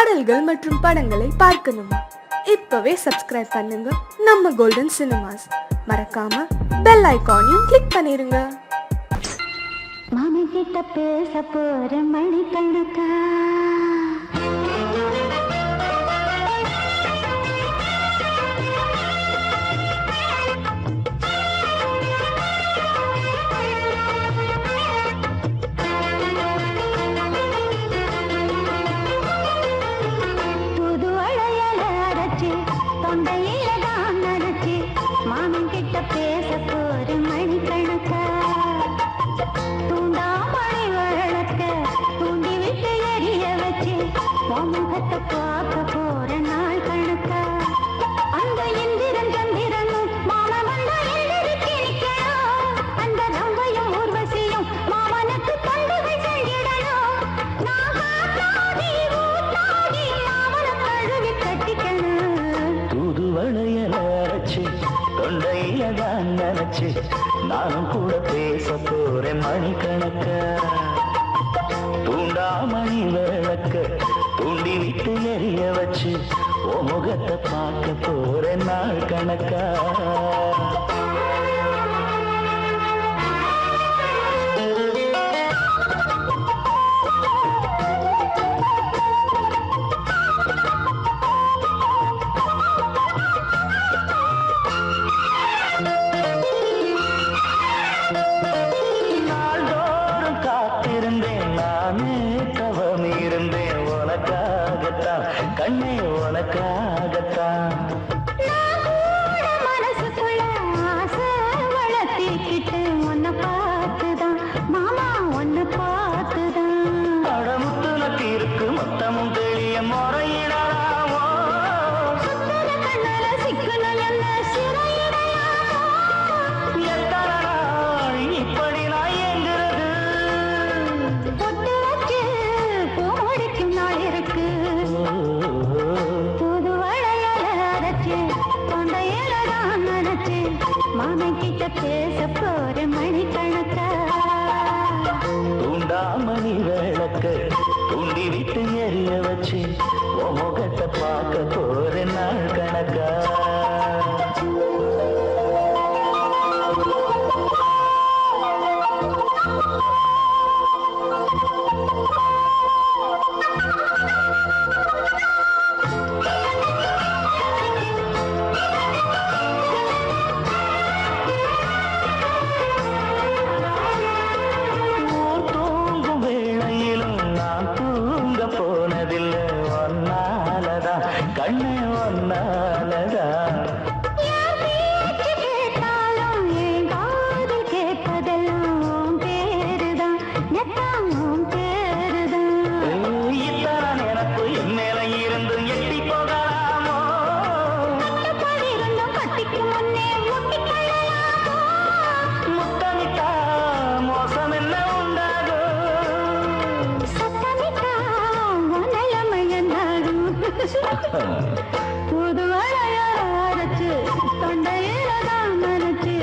பாடல்கள் மற்றும் படங்களை பார்க்கணுமா? இப்பவே சப்ஸ்கிரைப் பண்ணுங்க நம்ம கோல்டன் சினிமாஸ். மறக்காம பெல் ஐகானையும் கிளிக் பண்ணிருங்க. மாமி கிட்ட பேச போற மணிக்கணக்கா புது அழையல அரைச்சி தொண்டையில தான் அரைச்சி மாமி கிட்ட பேச போற மணிக்கணக்கா தூண்டாமணி வழக்க தூண்டி விட்டு எரிய வச்சு முகத்தை பார்க்க போற நாள் கணக்கா அந்த இந்திரன் சந்திரனும் மாம வந்த எந்திரிச்சு நிக்கணும் அந்த ரம்பையும் ஊர்வசியும் மாமனுக்கு தொண்டுகள் செஞ்சிடணும் நான் காத்தாடி ஊத்தாடி மாமனை கழுவி கட்டிக்கணும் தூது வளையல அரைச்சு தொண்டையில தான் நினைச்சு நானும் கூட பேச போறேன் மணிக்கணக்க தூண்டாமணி விளக்க தூண்டி விட்டு எரிய வச்சு ஓ முகத்தை பார்க்க போறேன் நாள் கணக்கா கண்ணே உனக்காகத்தான் மனசுக்குள்ள ஆசை வளர்த்திக்கிட்டு உன்னை பார்த்துதான் மாமா உன்னை பார்த்துதான் அடமுத்துனக்கு இருக்கு மொத்தமும் தெளிய முறையிடலாமோ சுத்தர கண்ணல சிக்கணும் என்ன சிறையிடையாமோ எத்தனை நாள் இப்படி நான் எங்கிறது பொட்டு வச்சு பூ முடிக்கும் நாள் இருக்கு புது வளையல அரைச்சு தொண்டையில தான் அரைச்சு மாமன் கிட்ட பேச போற மணிக்கணக்கா தூண்டாமணி விளக்க தூண்டி விட்டு எரிய வச்சு உன் முகத்தை பார்க்க போற நாள் கணக்கா கண்ணே ஒன்னாலதான் கேட்டாலும் என் காது கேட்பதெல்லாம் பேருதான் எத்தாம் பேருதான் இத்தான் எனக்கு என் மேல இருந்து எட்டி போகலாமோ இருந்தும் கட்டிக்கு முன்னே முட்டிக்கொள்ளலாமோ முத்தமிட்டா மோசம் என்ன உண்டாகும் சத்தமிட்டா நிலைமையன்னாகும் புது வளைய அரைச்சு தொண்டையில தான் மறைச்சு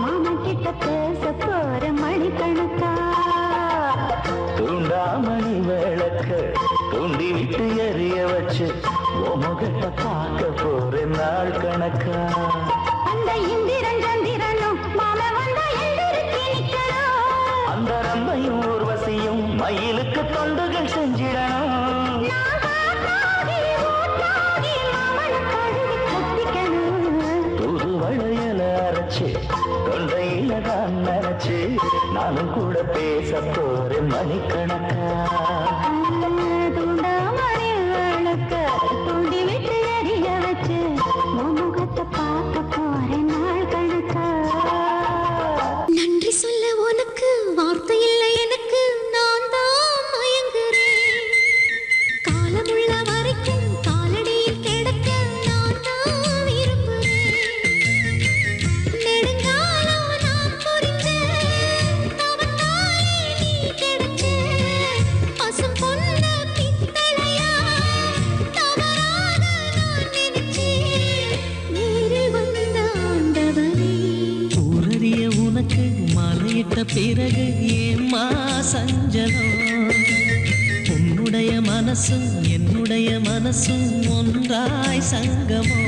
மாமன் கிட்ட பேச போற மணிக்கணக்கா தூண்டாமணி விளக்க தூண்டி விட்டு எரிய வச்சு உன் முகத்தை பார்க்க போற நாள் கணக்கா அந்த இந்திரன் சந்திரனும் மாம வந்த எந்திரிச்சு நிக்கணும் அந்த ரம்பையும் ஊர்வசியும் மயிலுக்கு தொண்டுகள் செஞ்சிடணும் நான் காத்தாடி ஊத்தாடி மாமனை கழுவி கட்டிக்கணும் புது வளையல அரைச்சு தொண்டையில தான் நினைச்சு நானும் கூட பேச போறேன் மணிக்கணக்கா தூண்டாமணி விளக்க தூண்டி விட்டு எரிய வச்சு முகத்தை பார்க்க போறேன் நாள் கணக்கா நன்றி சொல்ல உனக்கு வார்த்தை இல்லை எனக்கு நான் தான் மயங்குறேன் காலமுள்ள வரைக்கும் காலடியில் கிடக்க நான் தான் விரும்புறேன் நெடுங்காலம் நான் புரிஞ்ச தவத்தாலே நீ கிடைச்ச பசும் பொன்ன பித்தளையா தவறாக நான் நினைச்சேன் நேரில் வந்த ஆண்டவனே ஊரறிய உனக்கு மலையிட்ட பிறகு ஏம்மா சஞ்சலம் உன்னுடைய மனசும் என்னுடைய என்னுடைய மனசும் ஒன்றாய் சங்கமோ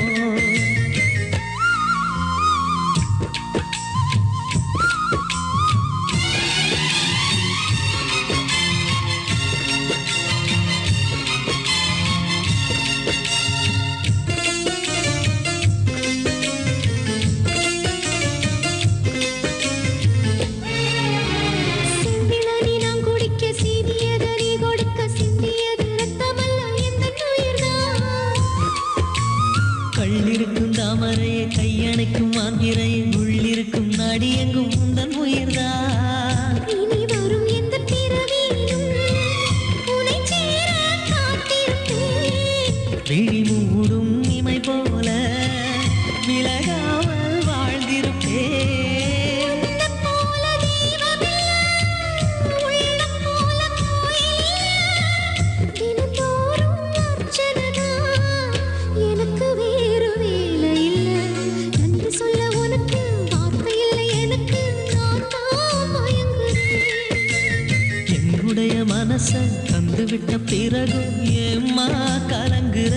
கள்ளிருக்கும் தாமரையை கையணைக்கும் மாந்திரையை உள்ளிருக்கும் நாடியெங்கும் உந்தன் உயிர்தான் இனி வரும் எந்த பிறவியிலும் உன்னை சேர காத்திருப்பேன். விழி மூடும் இமை போல விலகாமல் வாழ்ந்திருப்பேன் உன்னைப் போல தெய்வமில்லை, உள்ளம் போல கோயிலில்லை. தினந்தோறும் அர்ச்சனைதான், எனக்கு வேறு வேலை இல்லை. நன்றி சொல்ல உனக்கு வார்த்தை இல்லை எனக்கு, நான் தான் மயங்குறேன். என்னுடைய மனச தந்துவிட்ட பிறகும் ஏம்மா கலங்குற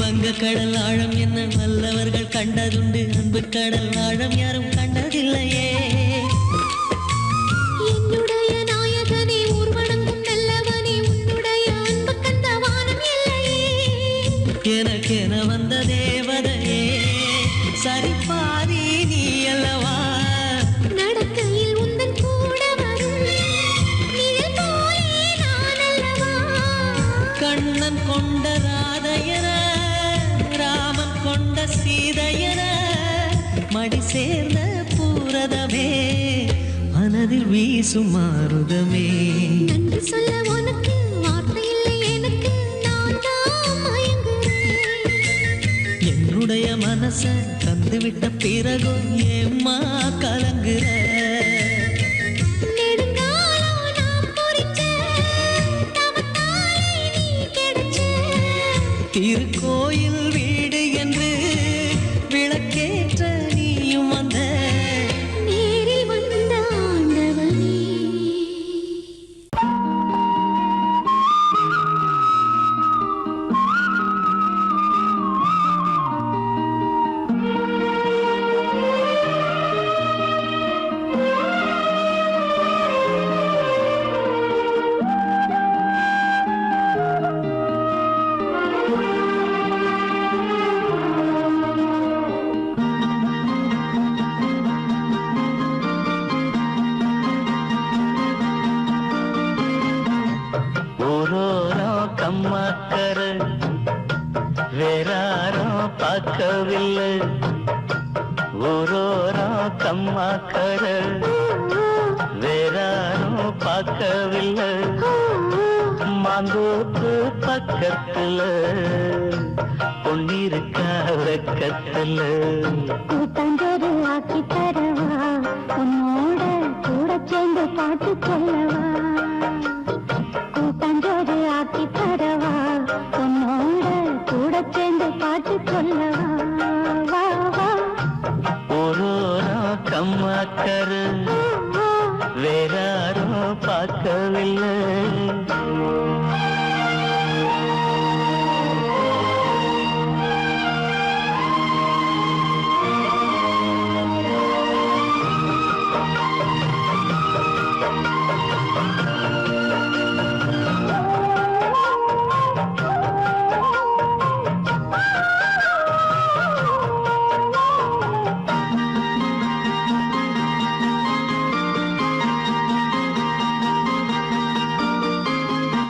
வங்கக்கடல் ஆழம் என்ன வல்லவர்கள் கண்டதுண்டு அன்பு கடல் ஆழம் யாரும் கண்டதில்லையே என்னுடைய நாயகனே ஊர்வனங்கும் நல்லவனே, உன்னுடைய அன்பு கண்ட வானம் இல்லையே. எனக்கென வந்த தேவதையே சரிபாதி நீ அல்லவா நடக்கையில் உந்தன் கூட வரும் நிழல் போலே நான் அல்லவா. கண்ணன் கொண்ட ராதையன ராமன் கொண்ட சீதையன மடி சேர்ந்த பூரதமே மனதில் வீசும் மாருதமே நன்றி சொல்ல உனக்கு வார்த்தை இல்லை எனக்கு, நான் தான் மயங்குறேன். என்னுடைய மனச தந்துவிட்ட பிறகும் ஏம்மா கலங்குற நெடுங்காலம் நான் பொறிச்ச தவத்தாலே நீ கிடைச்ச. திருக்கோயில் வீடு என்று விளக்கேற்ற நீயும் வந்த நேரில் வந்த ஆண்டவனே. ஊரோரம் கம்மாக்கர வேறாரும் பார்க்கவில்லை. ஊரோரம் கம்மாக்கர வேறாரும் பார்க்கவில்லை. மாந்தோப்பு பக்கத்துல பொன்னிருக்கா வெக்கத்துல. கூட்டாஞ்சோறு ஆக்கி தரவா, உன்னோட கூட சேர்ந்து பாட்டு சொல்லவா. கூட்டாஞ்சோறு ஆக்கி தரவா, உன்னோட கூட சேர்ந்து பாட்டு சொல்லவா. வா வா ஊரோரம் கம்மாக்கர வேறாரும் பார்க்கவில்லை.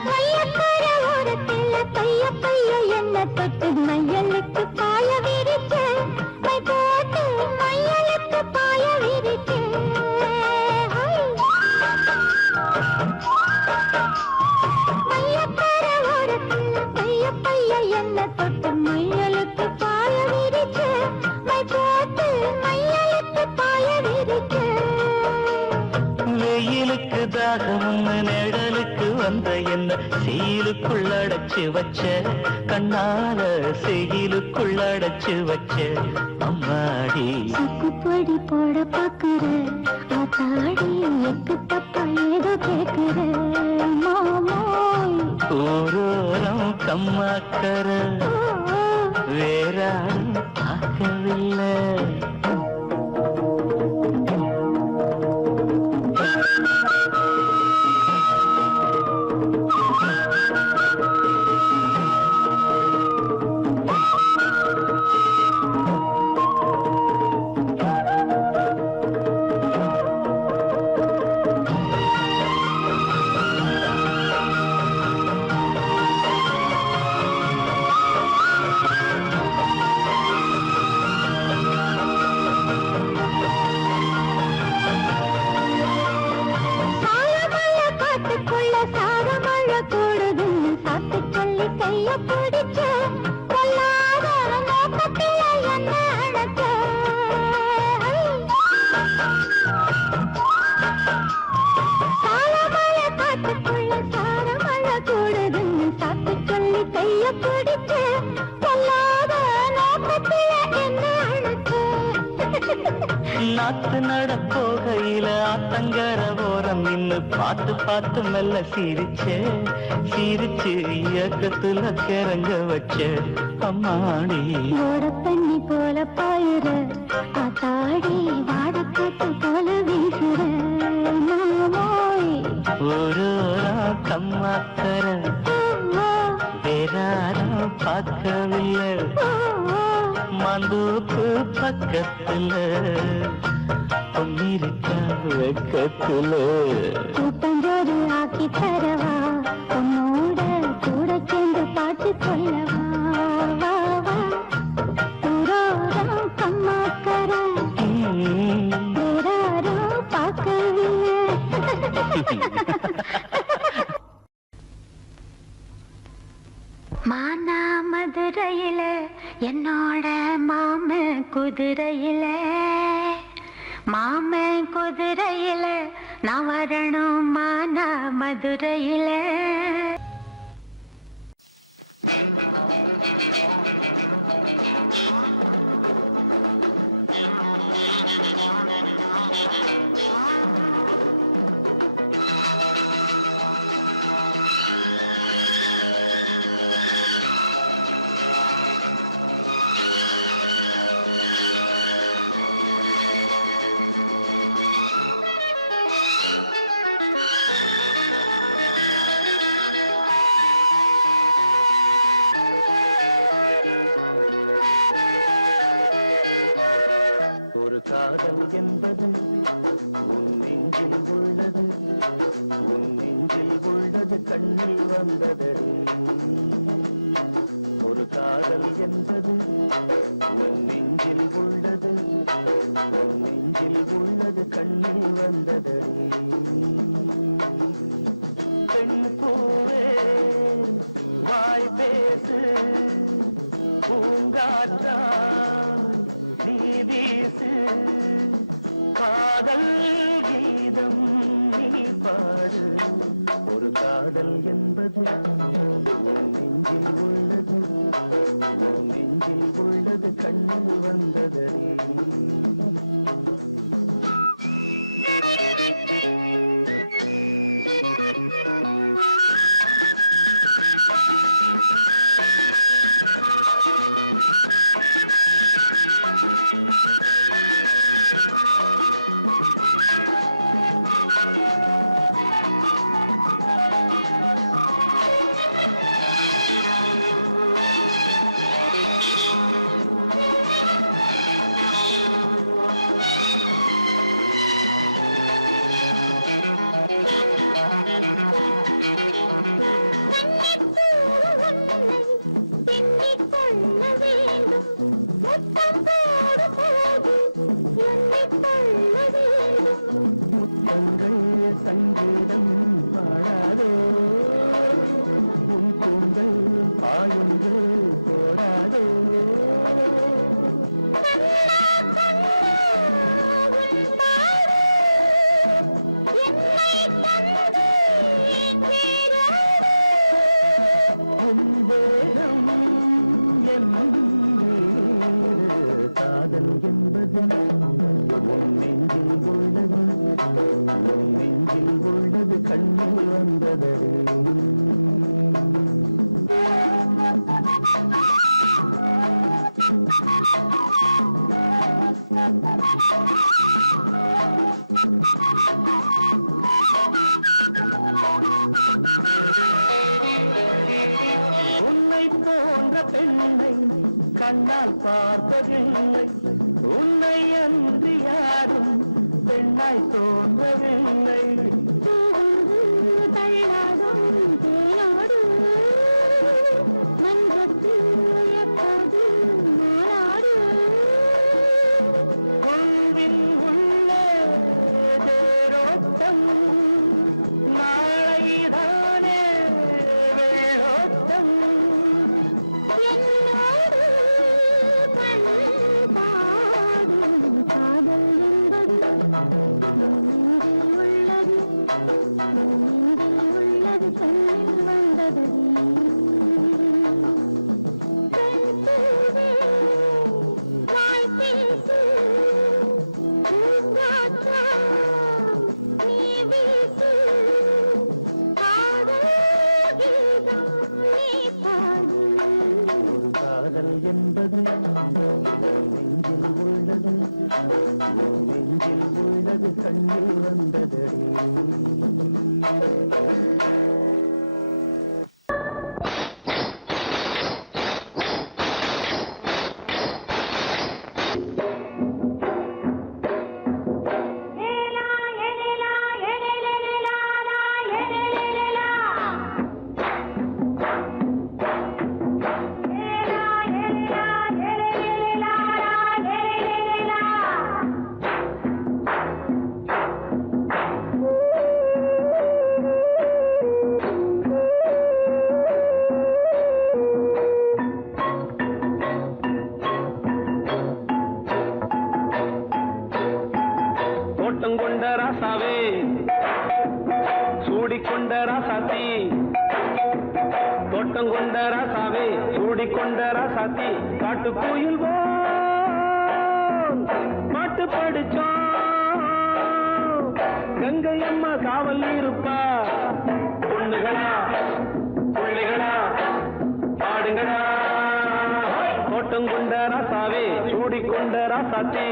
வல்ல வெயிலுக்கு தாகம் நிழலுக்கு வந்த என்ன செயலுக்குள் அடைச்சு வச்ச கண்ணால செயலுக்குள் அடைச்சு வச்ச அம்மாடி சக்குப்பொடி போட பாக்குற ஆத்தாடி எக்கு தப்பா ஏதோ கேக்குற மாமோய் ஊரோரம் கம்மாக்கர வேறாரும் பார்க்கவில்லை நாத்து நடப்போகையில ஆத்தங்கர ஓரம் நின்னு பார்த்து பார்த்து மெல்ல சிரிச்சு இயக்கத்துல கிறங்க வச்ச அம்மாடி தண்ணி போல பாயுற ஆத்தாடி வாடக்காத்து போல வீசுற மாமோய் ஊரோரா கம்மாக்கர வேறாரும் பார்க்கவில்லை மந்தூப்பு பக்கத்துல பொன்னிருக்கா வெக்கத்துல கூட்டஞ்சோறு ஆக்கி தரவா உன்னோட கூட சேர்ந்து பாட்டு சொல்லவா வா வா ஊரோரம் கம்மாக்கர வேறாரும் பார்க்கவில்லை மானா மதுரையில என்னோட மாம குதிரையில நான் வரணும் மானா மதுரையில காதல் என்பது உன் நெஞ்சில் உள்ளது கண்ணில் வந்ததடி ஒரு காதல் என்பது உன் நெஞ்சில் உள்ளது கண்ணில் வந்ததடி பெண் பூவே வாய் பேசு பூங்காற்றா நீ வீசு காதல் கீதம் நீ பாடு ஒரு காதல் என்பது உன் நெஞ்சில் உள்ளது கண்ணில் வந்ததடி முத்தங்கள் சங்கீதம் பாடாதோ உன் கூந்தல் பாயொன்று போடாதோ என்ன நெஞ்சில் உள்ளது கண்ணில் வந்ததே உன்னை போன்ற பெண்ணை கண்ணால் பார்த்ததில்லை உன்னை அன்று யாரும் பெண்ணாய் தோன்றவில்லை தள்ளாடும் தேனாடு மன்றத்தில் எப்போது மாநாடு உள்வில் உள்ள தேரோட்டம் நாளைதானே வெள்ளோட்டம் என்னோடு கண் பாடும் காதல் என்பது நெஞ்சில் உள்ளது கண்ணில் வந்தது பெண் பூவே வாய் பேசு பூங்காற்றா நீ வீசு காதல் கீதம் நீ பாடு காதல் என்பது நெஞ்சில் உள்ளது நெஞ்சில் உள்ளது கண்ணில் வந்தது தோட்டங்கொண்ட ராசாவே சூடிக்கொண்ட ராசாத்தி தோட்டங்கொண்ட ராசாவே சூடிக்கொண்ட ராசாத்தி காட்டு கோயில் பாட்டு படிச்சோம் கங்கை அம்மா காவல் இருப்பா பொண்ணுகளா பிள்ளைகளா பாடுங்களா தோட்டங்கொண்ட ராசாவே சூடிக்கொண்ட ராசாத்தி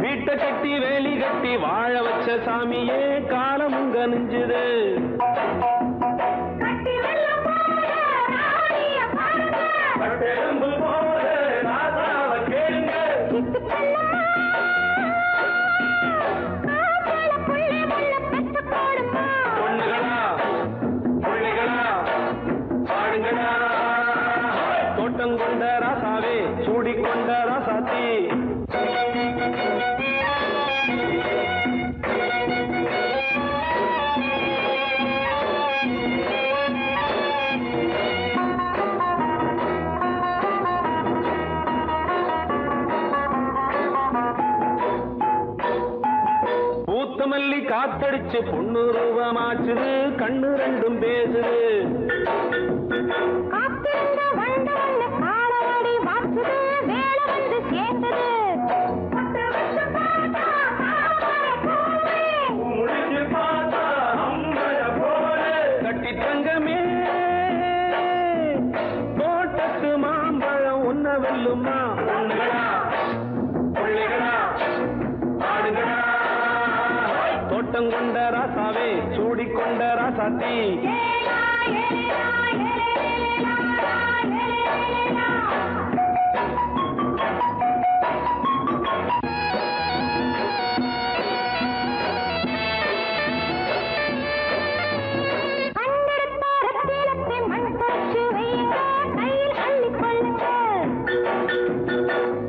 வீட்டை கட்டி வேலி கட்டி வாழ வச்ச சாமியே காலமுங்க நெஞ்சுது பொண்ணுகளா பிள்ளைகளா பாடுங்களா தோட்டங்கொண்ட ராசாவே சூடிக்கொண்ட ராசாத்தி பூத்தமல்லி காத்தடிச்சு பொண்ணு ரூபமாச்சுது கண்ணு ரெண்டும் பேசுது கட்டி தங்கமே தோட்டத்து மாம்பழம் உன்ன வெல்லுமா பொண்ணுகளா பிள்ளைகளா பாடுங்களா தோட்டங்கொண்ட ராசாவே சூடிக்கொண்ட ராசாத்தி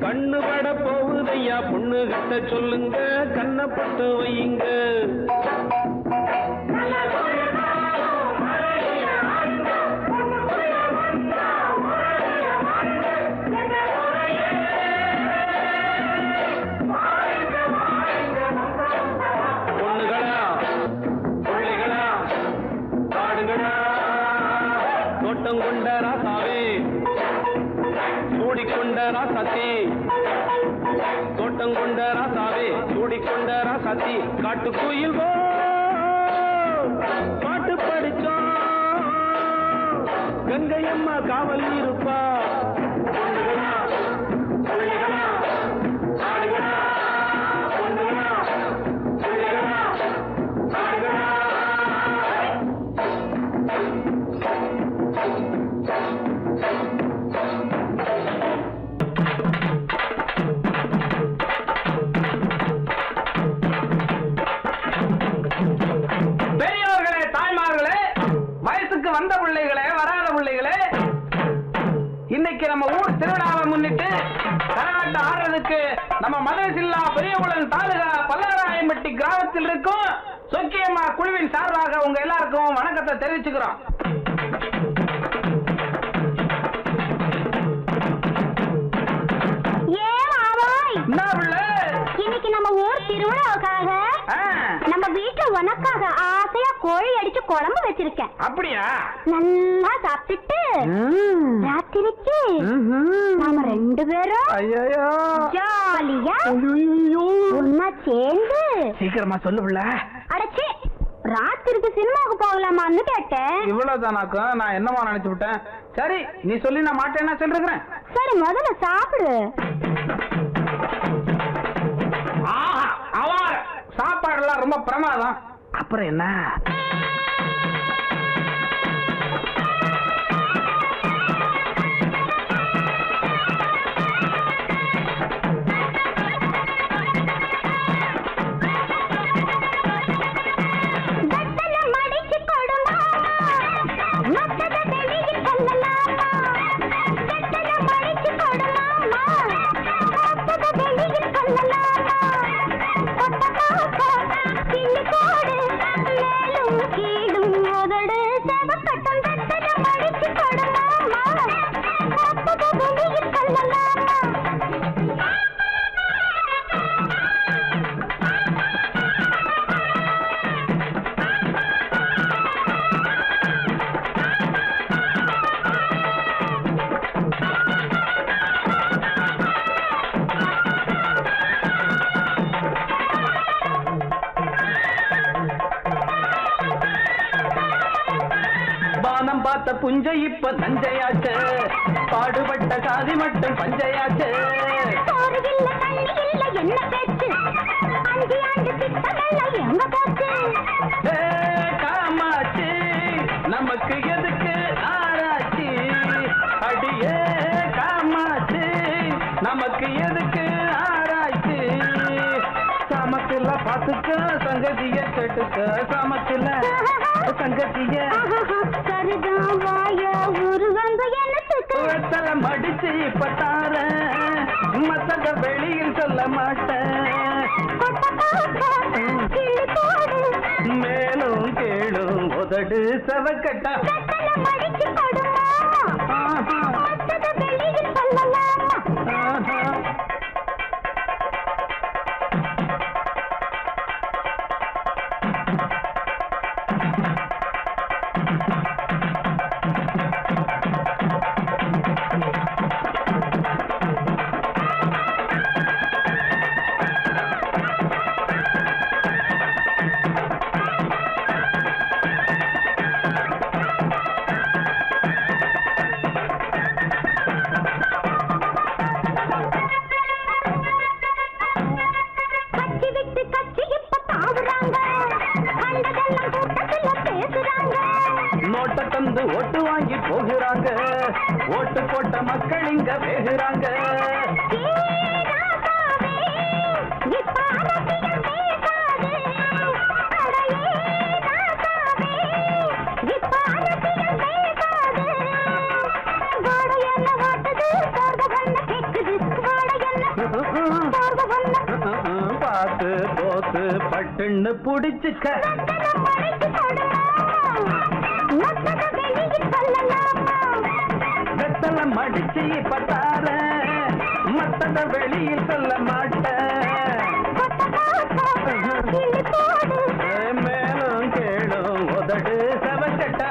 கண்ணு பட போகுதையா பொண்ணு கிட்ட சொல்லுங்க கண்ணப்பட்டு வையுங்க சூடிக்கொண்ட ராசாத்தி தோட்டம் கொண்ட ராசாவே சூடிக்கொண்ட ராசாத்தி காட்டுக்குயில் பாட்டு படிச்சோம் கங்கையம்மா காவல் இருப்பா பெரியவர்களே, தாய்மார்களே, வயசுக்கு வந்த பிள்ளைகளே, வராத பிள்ளைகளே, இன்னைக்கு நம்ம ஊர் திருவிழாவை முன்னிட்டு கரகாட்டம் ஆடுறதுக்கு நம்ம மதுரை பெரியகுளம் தாலுகா பல்லாராயம்பட்டி கிராமத்தில் இருக்கும் சொக்கியம்மா குழுவின் சார்பாக உங்க எல்லாருக்கும் வணக்கத்தை தெரிவிச்சுக்கிறோம். இன்னைக்கு நம்ம ஊர் திருவிழாவுக்காக நம்ம வீட்டுல உனக்காக ஆசையா கோழி அடிச்சு குழம்பு வச்சிருக்கேன். அப்படியா? நல்லா சாப்பிட்டுட்டு ராத்திரிக்கு நாம 2 பேரும் ஜாலியா ஒன்னா சேர்ந்து சீக்கிரமா சொல்லுவில்ல. அடச்சி ராத்திரிக்கு சினிமாவுக்கு போகலாமான்னு கேட்டேன். இவ்வளவுதானாக்கா? நான் என்னமா நினைச்சு விட்டேன். சரி, நீ சொல்லி நான் மாட்டேன்னா சொல்றேன். சரி, முதல்ல சாப்பிடு. சாப்பாடுலாம் ரொம்ப பிரமாதம். அப்புறம் என்ன? பார்த்த புஞ்சை இப்ப தஞ்சையாச்சு, பாடுபட்ட சாதி மட்டும் பஞ்சையாச்சு. காமாச்சு நமக்கு எதுக்கு ஆராய்ச்சி, அடியே காமாச்சு நமக்கு எதுக்கு ஆராய்ச்சி. சமத்துல பாத்துக்க சங்கதிய கேட்டுக்க, சமத்துல சங்கதிய மடிச்சு இப்ப தார மத்தத வெளியில் சொல்ல மாட்டேன். மேலும் கேளும் உதடு செவக்கட்டா நோட்ட தந்து ஓட்டு வாங்கி போகிறாங்க, ஓட்டு போட்ட மக்கள் இங்க பேசுறாங்க. பார்த்து போத்து பட்டுன்னு புடிச்சுக்க, வெத்தல மடிச்சு பத்தார மத்தத வெளியில் சொல்ல மாட்டேன். மேலும் கேளும் உதடு செவக்கட்டா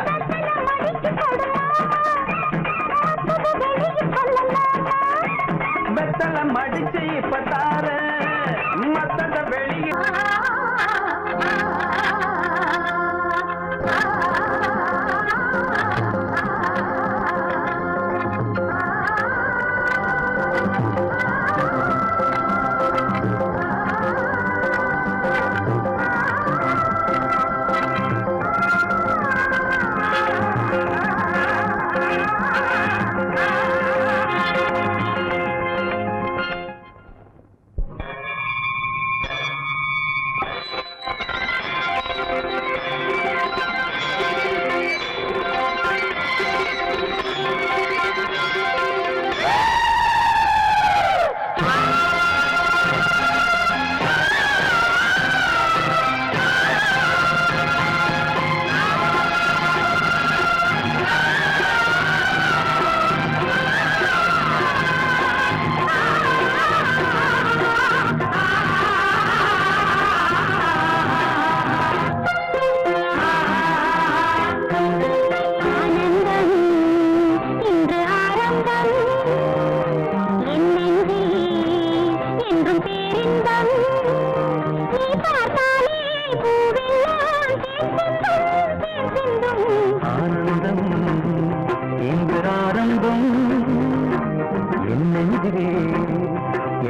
என் நெஞ்சிலே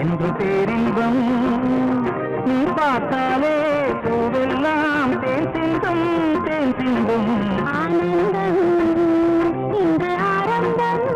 என்று பேரின்பம் நீ பார்த்தாலே பூவெல்லாம் தேன் சிந்தும் தேன் சிந்தும் ஆனந்தம் இன்று ஆரம்பம்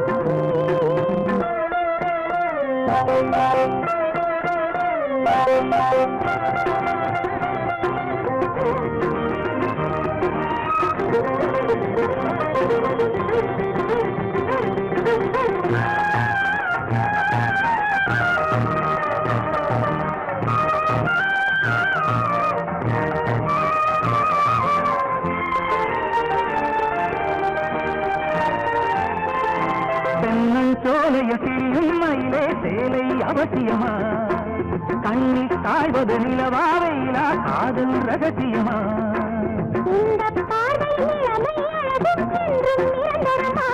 தென்னஞ்சோலைய கிளியும் மயிலே சேலை அவசியமா கண்ணில் காய்வது நிலவா வெயிலா காதல் ரகசியமா இந்த பார்வை இளமை அழகும் என்றும் நிரந்தரமா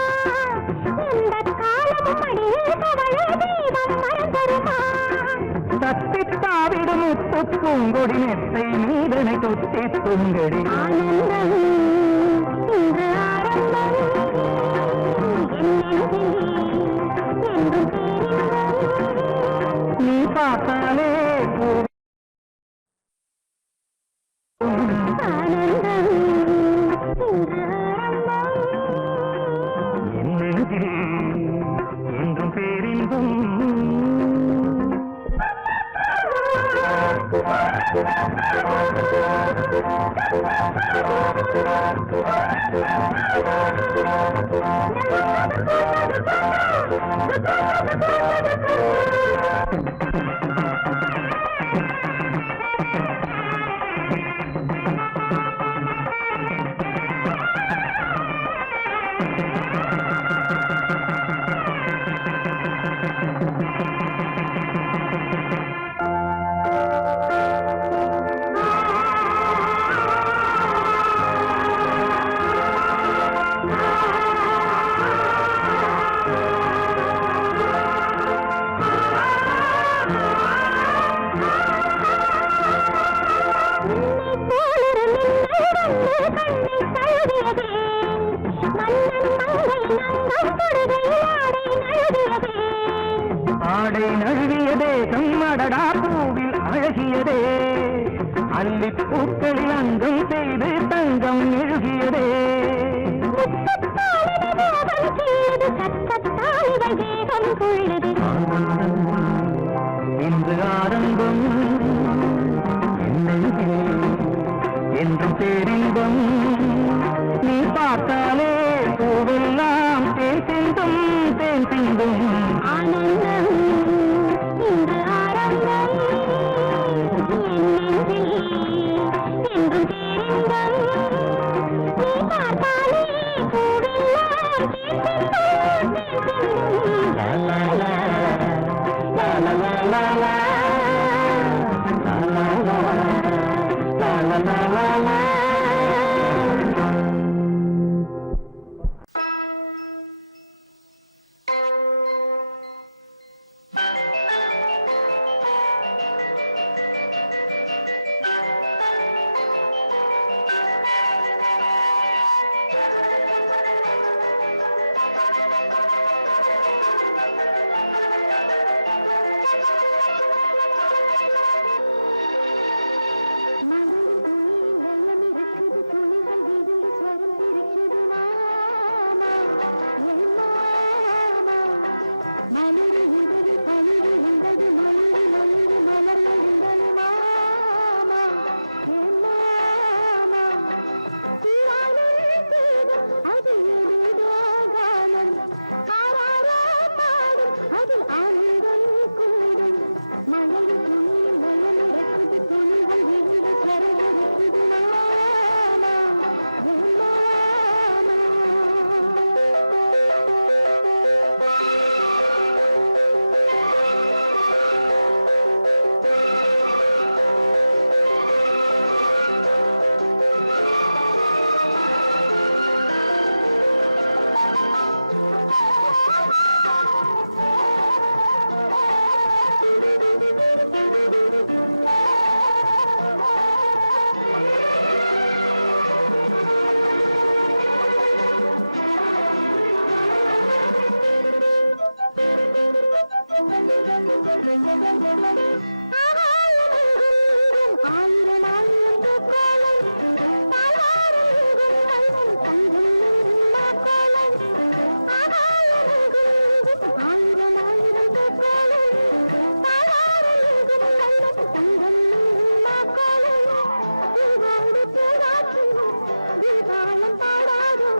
இந்த காலமும் அடியில் கவலை தெய்வம் மறந்தருமா தத்தித்தாவிடும் முத்து பூங்கொடி நெத்தை நீதனை தொத்தி துங்கடி ஆனந்தம் இன்று ஆரம்பம் என் நெஞ்சிலே என்றும் பேரின்பம் நீ பார்த்தாலே பூ ஆனந்தம் இன்று ஆரம்பம் என் நெஞ்சிலே என்றும் பேரின்பம் ஆடை நழுவியதே கம்மடடா பூவில் அழகியதே அல்லிப் பூக்களில் அங்கம் செய்து தங்கம் எழுகியதே இன்று ஆரம்பம் என்னெங்கே என்றும் பேரின்பம் நீ பார்த்தாலே பூவெல்லாம் தேன் சிந்தும் தேன் சிந்தும் ஆனந்தம் இன்று ஆரம்பம் என் நெஞ்சிலே என்றும் பேரின்பம் நீ பார்த்தாலே பூவெல்லாம் தேன் சிந்தும் தேன் சிந்தும் லா லா லா லா லா லா லா லா லா லா லா லா லா ஆயிரம் ஆயிரம் கோலம் பாலாரும் தங்கம் கோலம் ஆயிரம் ஆயிரம் கோலம் பாலாரும் தங்கம் கோலம் பூவோடு பூராட்சி தீபாலம் பாடாதோ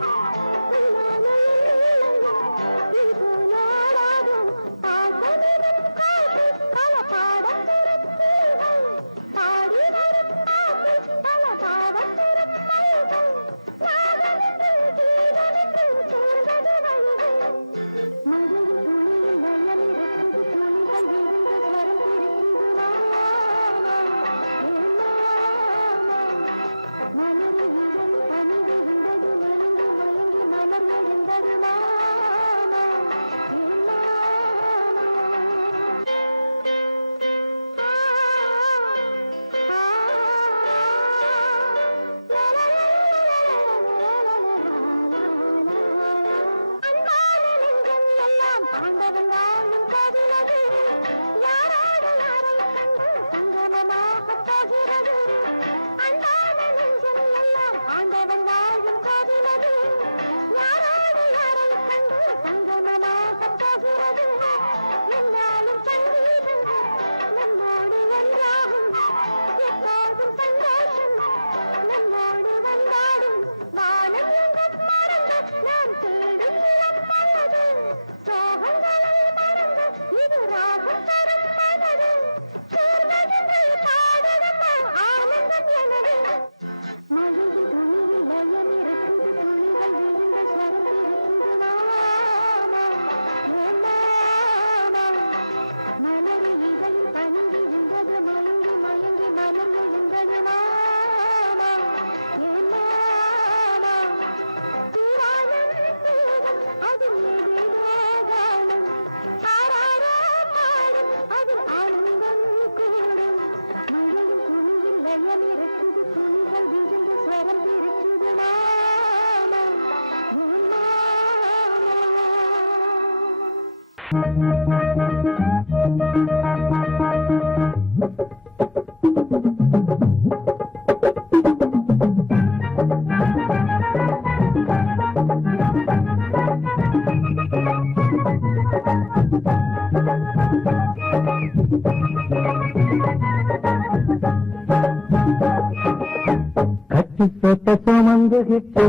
கட்டிப்பேட்ட சுமந்துகிட்டு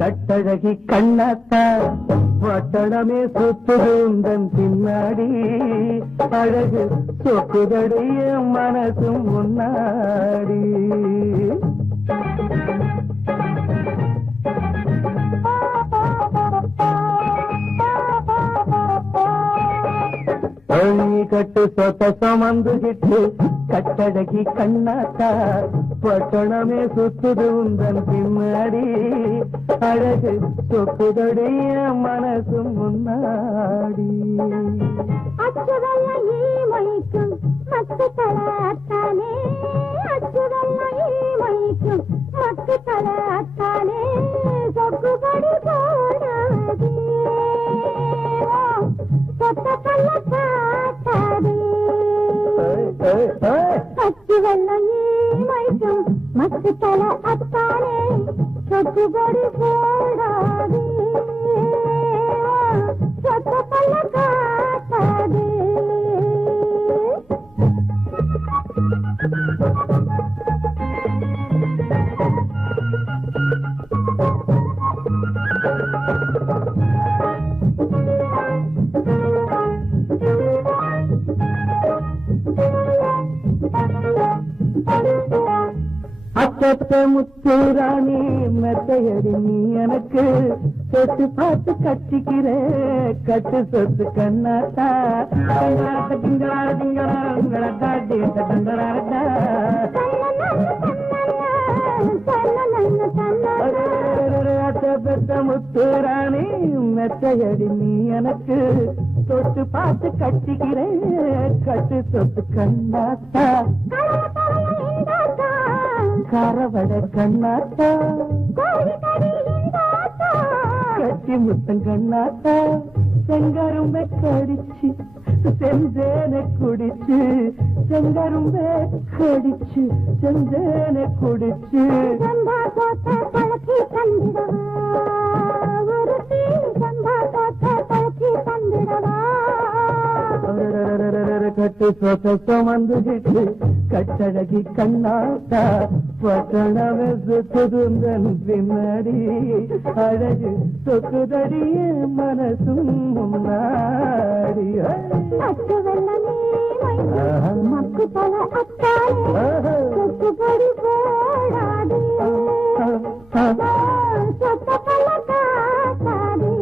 கட்டழகி கண்ணாத்தா வட்டணமே சுத்துதூந்தன் பின்னாடி அழகு சொக்குதடைய மனசும் முன்னாடி கட்டு சொத்த சுமந்துகிட்டு கட்டழகி கண்ணாத்தா பட்டணமே சுத்துது உந்தன் பின்னாடி அழகு சொக்குதடைய மனசும் முன்னாடி அச்சுதல்ல ஈமைக்கும் மத்து தலாத்தானே அச்சுதல்ல ஈமைக்கும் மத்து தலாத்தானே சொக்குபடி போடாதே சொத்த கல்ல காட்டாதே அச்சுதல்ல ஈமைக்கும் மத்து தல அத்தானே சொக்குபடி போடாதே சொத்த கல்ல காட்டாதே அத்தத்த முத்துராணி மெத்தையடி நீ எனக்கு தொட்டு பார்த்து கட்டிக்கிற கட்டு சொத்து கண்ணாத்தா அத்தப்பட்ட முத்துராணி மெத்தையடி நீ எனக்கு தொட்டு பார்த்து கட்டிக்கிற கட்டு சொத்து கண்ணாத்தா கரவட கண்ணாத்தா கட்டி முத்தம் கண்ணாத்தா செங்கரும்பை கடிச்சு செந்தேனை குடிச்சு செங்கரும்பே கடிச்சு செந்தேனை குடிச்சு சந்தா போட்ட பழக்கி தந்திடவா ஒரு தீ சந்தா போட்ட பழக்கி தந்திடவா கட்டு சொசம் வந்துகிட்டு கட்டழகி கண்ணாத்தா பட்டணமே சுத்துதுந்தன் பின்னாடி அழகு சொக்குதடிய மனசும் முன்னாடி அச்சு வெள்ளமே மக்கு பல அத்தாலே சொக்குபடி போடாது சொத்த பல காத்தாது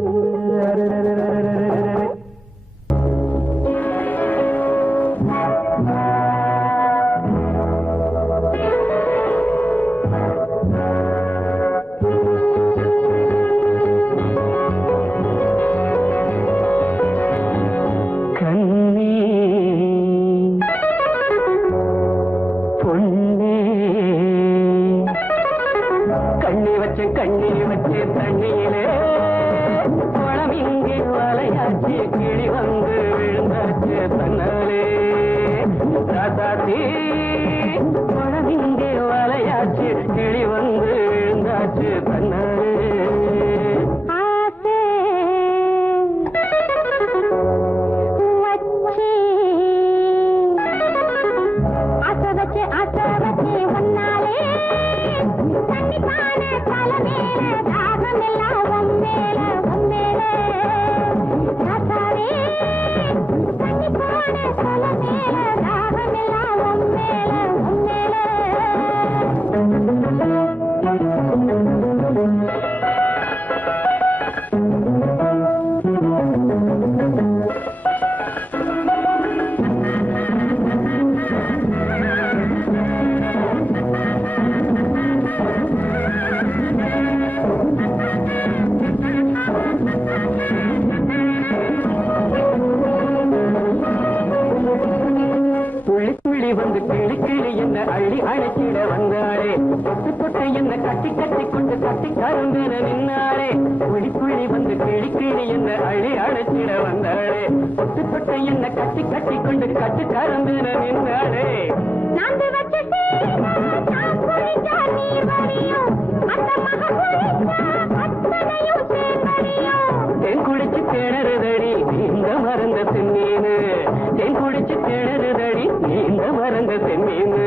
கண்ணி வச்சு தண்ணியிலே குளம் இங்கே வலையாச்சு கிளி வந்து விழுந்தாச்சு தன்னாலே ராசாத்தி குளம் இங்கே வலையாச்சு கிளி வந்து விழுந்தாச்சு தன்னாலே வந்து கிளி கிளி என்ன அள்ளி அழைச்சிட வந்தாளே தொட்டு தொட்டு என்ன கட்டி கட்டி கொண்டு கட்டி கருந்தின நின்னாளே புள்ளி புள்ளி வந்து கிளி கிளி என்ன அள்ளி அழைச்சிட வந்தாளே தொட்டு தொட்டு என்ன கட்டி கட்டி கொண்டு கட்டி கருந்தின நின்னாளே தேன் குடிச்சு திணறுதடி இந்த மறந்த செம்மீனு தேன் குடிச்சு திணறுதடி இந்த மறந்த செம்மீனு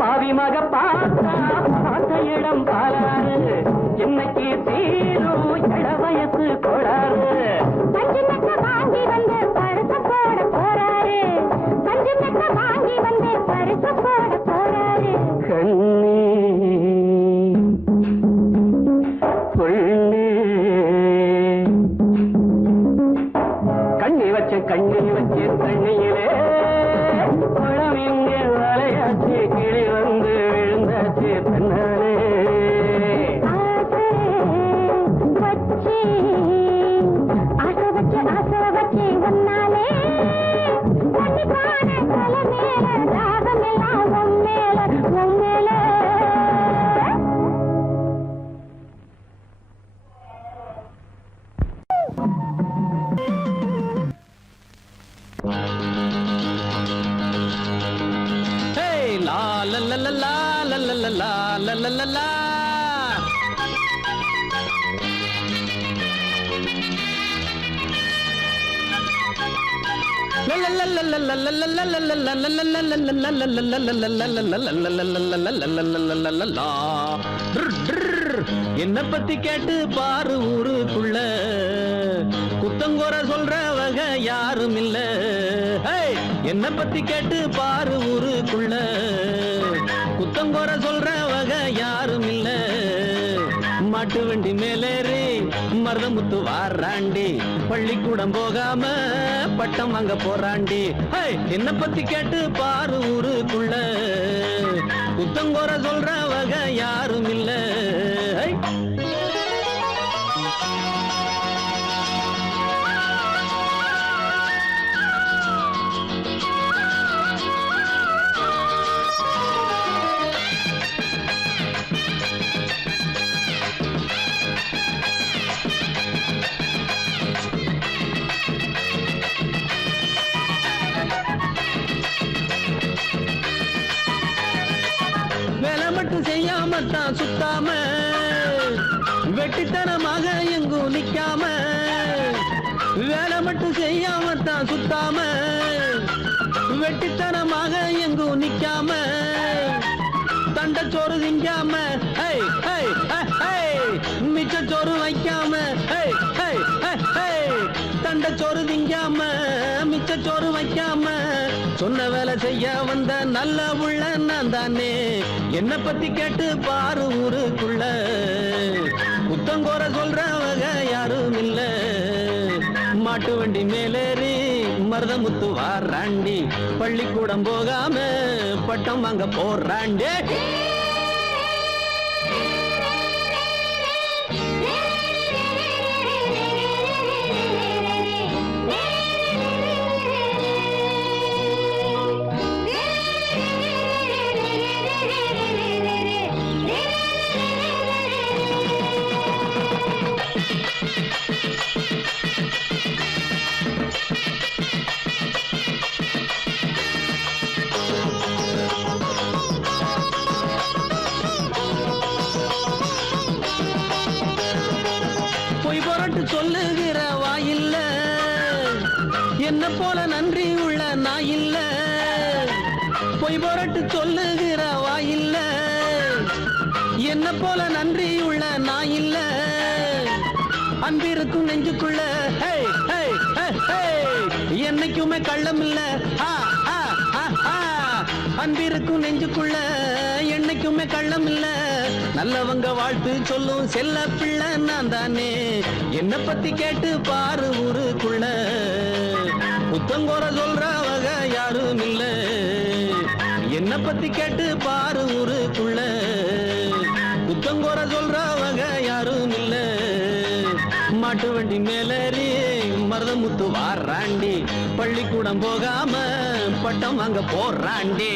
பாவி மக பார்த்தா பார்த்த இடம் பாராரு என்னைக்கு தீரும் இள வயசு கோடாரு பஞ்சு மெத்த வாங்கி வந்து பரிசு போட போறாரு பஞ்சு மெத்த வாங்கி வந்து பரிசு போட போறாரு கண்ணி வச்சு தண்ணியிலே குளம் இங்கே வலையாச்சு கிளி வந்து விழுந்தாச்சு தன்னாலே la la la la la la la la la என்ன பத்தி கேட்டு பாரு ஊருக்குள்ள குத்தங்கோர சொல்றவங்க யாரும் இல்ல. என்ன பத்தி கேட்டு பாரு ஊருக்குள்ள குத்தங்கோர சொல்றவங்க யாரும் இல்ல. மாட்டு வண்டி மேலேறி மருதமுத்து வாராண்டி, பள்ளிக்கூடம் போகாம பட்டம் வாங்க போறாண்டி. என்ன பத்தி கேட்டு பாரு ஊருக்குள்ள குத்தங்கோர சொல்றவங்க யாரும் இல்ல. செய்யாமத்தான் சுத்தாம வெட்டித்தனமாக எங்கும் நிக்காம, வேலை மட்டும் செய்யாமத்தான் சுத்தாம வெட்டித்தனமாக எங்கும் நிக்காம, தண்டச்சோறு திங்காம மிச்சச்சோறு வைக்காம, தண்டச்சோறு திங்காம மிச்சச்சோறு வைக்காம, சொன்ன வேலை செய்ய வந்த நல்ல உள்ள நான் தானே. என்ன பத்தி கேட்டு பாரு ஊருக்குள்ள குத்தங்கோர சொல்றவங்க யாரும் இல்ல. மாட்டு வண்டி மேலேறி மருதமுத்து வாராண்டி, பள்ளிக்கூடம் போகாம பட்டம் வாங்க போறாண்டி. சொல்லுகிற வாயில்ல என்ன போல நன்றி உள்ள நாயில்ல. பொய் போரட்டு சொல்லுகிற வாயில்ல என்ன போல நன்றி உள்ள நாயில்ல. அன்பிருக்கும் நெஞ்சுக்குள்ள என்னைக்குமே கள்ளம் இல்ல. அன்பிருக்கும் நெஞ்சுக்குள்ள என்னைக்குமே கள்ளம் இல்ல. நல்லவங்க வாழ்த்து சொல்லும் செல்ல பிள்ளை நான் தானே. என்ன பத்தி கேட்டு பாரு ஊருக்குள்ள புத்தங்கோர சொல்றவங்க யாரும் இல்ல. என்ன பத்தி கேட்டு பாரு ஊருக்குள்ள புத்தங்கோர சொல்றவங்க யாரும் இல்ல. மாட்டு வண்டி மேலேறி மருதமுத்து வாராண்டி, பள்ளிக்கூடம் போகாம பட்டம் வாங்க போறாண்டி.